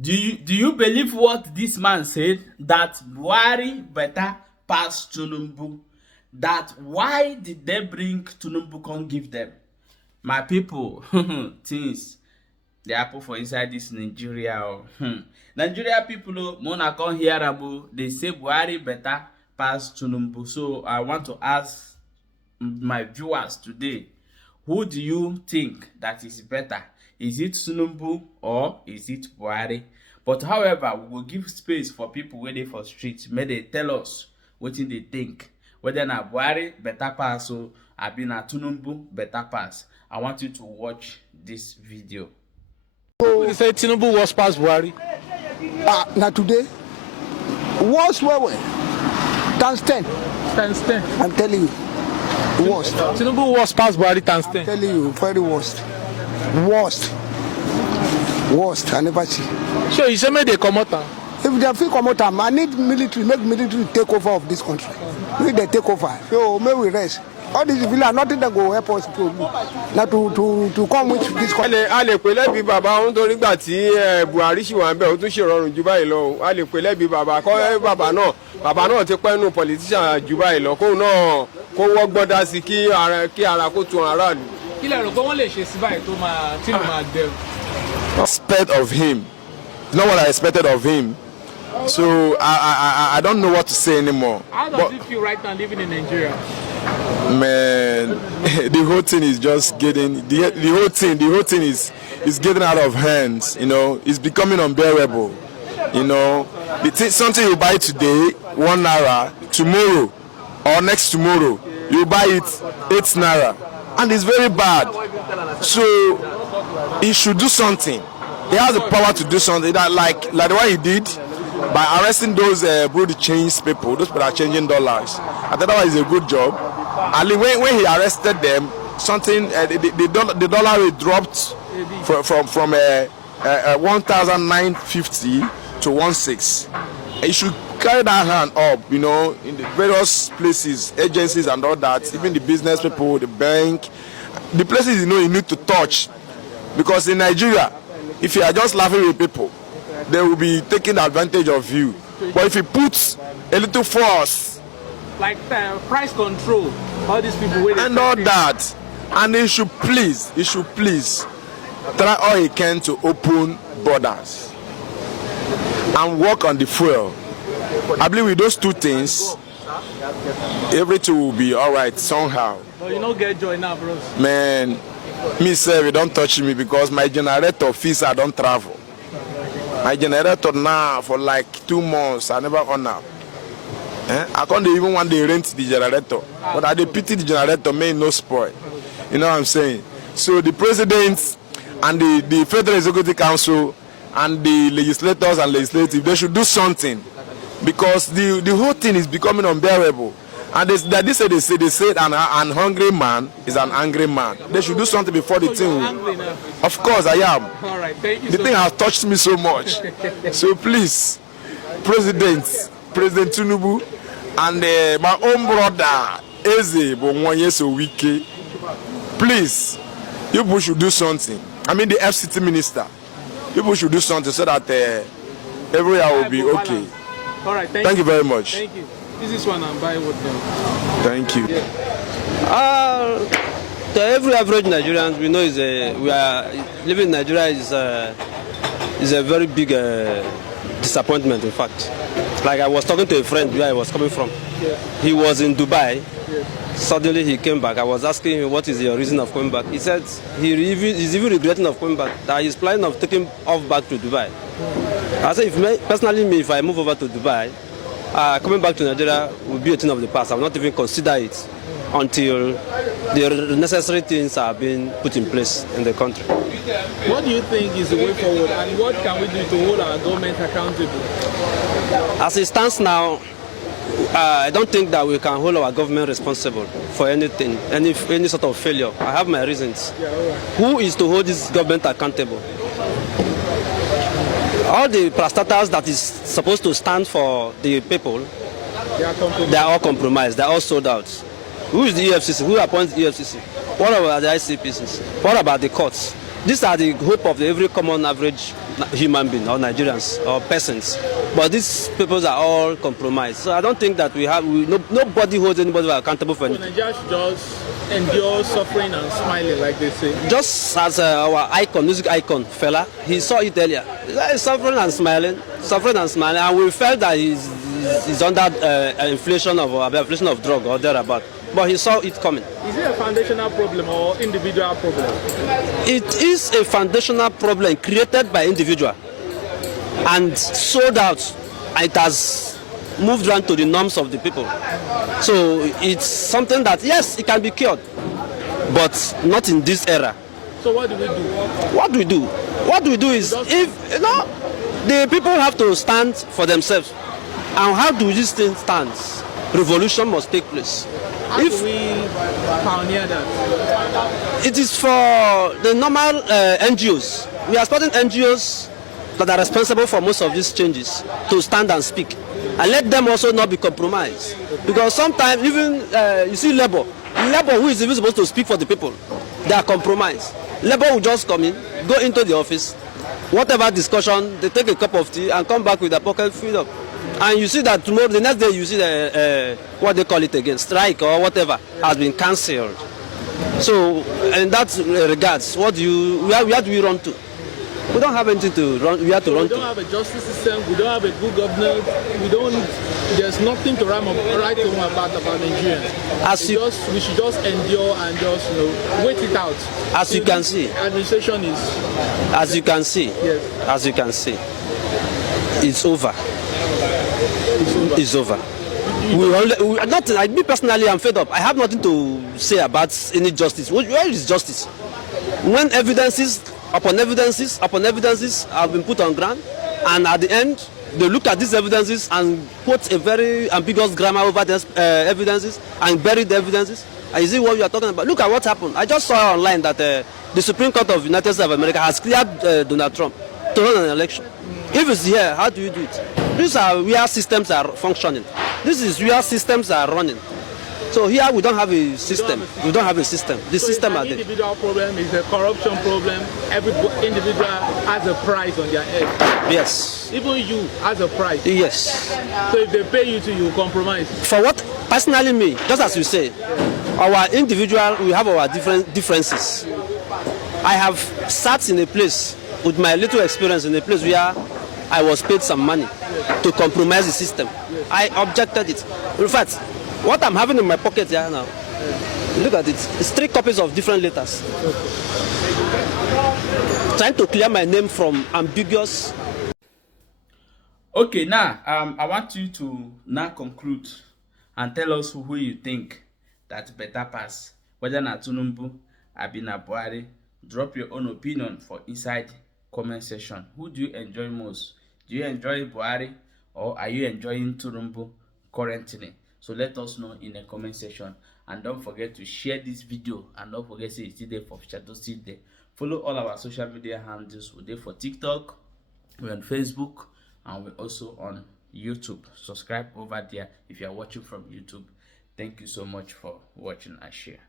Do you believe what this man said, that Buhari better pass Tinubu? That why did they bring Tinubu come give them? My people, things dey happen for inside this Nigeria o. Nigeria people o, make una come hear am o. They say Buhari better pass Tinubu. So I want to ask my viewers today, who do you think that is better? Is it Tinubu or is it Buhari? But however, we will give space for people wey dey for street, make they tell us wetin they think, whether na Buhari better pass o abi na Tinubu better pass. I want you to watch this video. You say Tinubu was past Buhari? Now today, worst well. Times 10. Times 10. I'm telling you. Worst. Tinubu was past Buhari times 10. I'm telling you, very worst. Worst. Worst. I never see. So you say make they come out. If they feel come out, I need military, make military take over of this country. Make they take over. So may we rest. All these villains, nothing that go help us to now to come with this country. A lè pè lẹ́bi bàbá òun torí gbà tí Buhari ṣì wà ń bẹ̀ ó tún ṣe rọrùn jù báyìí lọ. A lè pè lẹ́bi bàbá kọ́ bàbá náà ti pẹ́ nù politician jù báyìí lọ kóun náà kó wọ́gbọ́n dá sí kí ara kó tún aráàlú. Kí lẹ rò pé wọ́n lè ṣe sí báyìí tó máa tí ló máa gbẹrù? Expect of him, not what I expected of him. So I don't know what to say anymore. How does it feel right now living in Nigeria? Man, the whole thing is just getting the whole thing is getting out of hands. You know, it's becoming unbearable. You know, something you buy today, 1 naira, tomorrow or next tomorrow you buy it 8 naira, and it's very bad. So he should do something. He has the power to do something that like the one he did by arresting those broad change people, those people are changing dollars. I thought that was a good job. And when he arrested them, something the dollar rate dropped from 1,950 to 16. He should carry that hand up, you know, in the various places, agencies and all that, even the business people, the bank, the places you know you need to touch. Because in Nigeria, if you are just laughing with people, they will be taking advantage of you. But if you put a little force, like price control, all these people and all that, and he should please try all he can to open borders and work on the fuel. I believe with those two things, everything will be all right somehow. But you don't get joy now, bros. Man, me say don't touch me because my generator fees I don't travel. My generator now for like 2 months I never on up. I can't even want to rent the generator, but I pity the generator may no spoil. You know what I'm saying? So the president and the Federal Executive Council and the legislators and legislative, they should do something because the whole thing is becoming unbearable. And they said an hungry man is an angry man. They should do something before the thing. Of course, I am. All right, thank you. The thing has touched me so much. So please, President Tinubu, and my own brother Eze Sh0ćk, please, you people should do something. I mean the FCT minister, you people should do something so that everywhere will be okay. All right, thank you very much. Thank you. This is one I'm buying with them. Thank you. To every average Nigerian, we know we are living in Nigeria is a very big disappointment. In fact, like I was talking to a friend where I was coming from. Yeah. He was in Dubai. Yeah. Suddenly he came back. I was asking him what is your reason of coming back. He said he's even regretting of coming back. That he's planning of taking off back to Dubai. I said, if I move over to Dubai, coming back to Nigeria will be a thing of the past. I will not even consider it until the necessary things are being put in place in the country. What do you think is the way forward, and what can we do to hold our government accountable? As it stands now, I don't think that we can hold our government responsible for anything, any sort of failure. I have my reasons. Yeah, all right. Who is to hold this government accountable? All the parastatals that is supposed to stand for the people, they are all compromised. They are all sold out. Who is the EFCC? Who appoints the EFCC? What about the ICPCs? What about the courts? These are the hope of every common average human beings or Nigerians or persons. But these people are all compromised. So I don't think that nobody holds anybody accountable for So anything. Nigeria should just endure suffering and smiling, like they say. Just as our icon, music icon, fella, he saw it earlier. He's suffering and smiling, and we felt that he's under inflation of drug or thereabout. But he saw it coming. Is it a foundational problem or individual problem? It is a foundational problem created by individual and sold out. It has moved around to the norms of the people. So it's something that, yes, it can be cured, but not in this era. So what do we do? What do we do? What we do is, the people have to stand for themselves. And how do this thing stand? Revolution must take place. How do we pioneer that? It is for the normal NGOs. We are starting NGOs that are responsible for most of these changes to stand and speak. And let them also not be compromised. Because sometimes even, you see Labour who is even supposed to speak for the people, they are compromised. Labour will just come in, go into the office, whatever discussion, they take a cup of tea and come back with their pocket filled up. And you see that tomorrow, the next day, you see what they call it again, strike or whatever, has been cancelled. So, in that regards, where do we run to? We don't have anything to run. We have to run to. We don't have a justice system. We don't have a good governance. There's nothing to write home about Nigerians. We should just endure and just wait it out. As you can see, administration is. As you can see, yes. As you can see, it's over. It's over. Me personally, I'm fed up. I have nothing to say about any justice. Where is justice? When evidences upon evidences have been put on ground, and at the end, they look at these evidences and put a very ambiguous grammar over these evidences and bury the evidences. And is it what you are talking about? Look at what happened. I just saw online that the Supreme Court of the United States of America has cleared Donald Trump to run an election. If it's here, how do you do it? These are where systems are functioning. This is where systems are running. So here we don't have a system. We don't have a system. The system are there. It's an individual problem. It's a corruption problem. Every individual has a price on their head. Yes. Even you has a price. Yes. So if they pay you to, you compromise. For what? Personally, me, just as you say, our individual, we have our differences. I have sat in a place with my little experience in a place where I was paid some money to compromise the system. I objected it. In fact, what I'm having in my pocket here now, look at it. It's 3 copies of different letters. Trying to clear my name from ambiguous. Okay, now I want you to now conclude and tell us who you think that better pass, whether na Tinubu or Buhari. Drop your own opinion for inside comment section. Who do you enjoy most? Do you enjoy Buhari or are you enjoying Tinubu currently? So let us know in the comment section, and don't forget to share this video, and don't forget to say it's still there for Sh0ćk, still there. Follow all our social media handles. We're there for TikTok, we're on Facebook, and we're also on YouTube. Subscribe over there if you are watching from YouTube. Thank you so much for watching and share.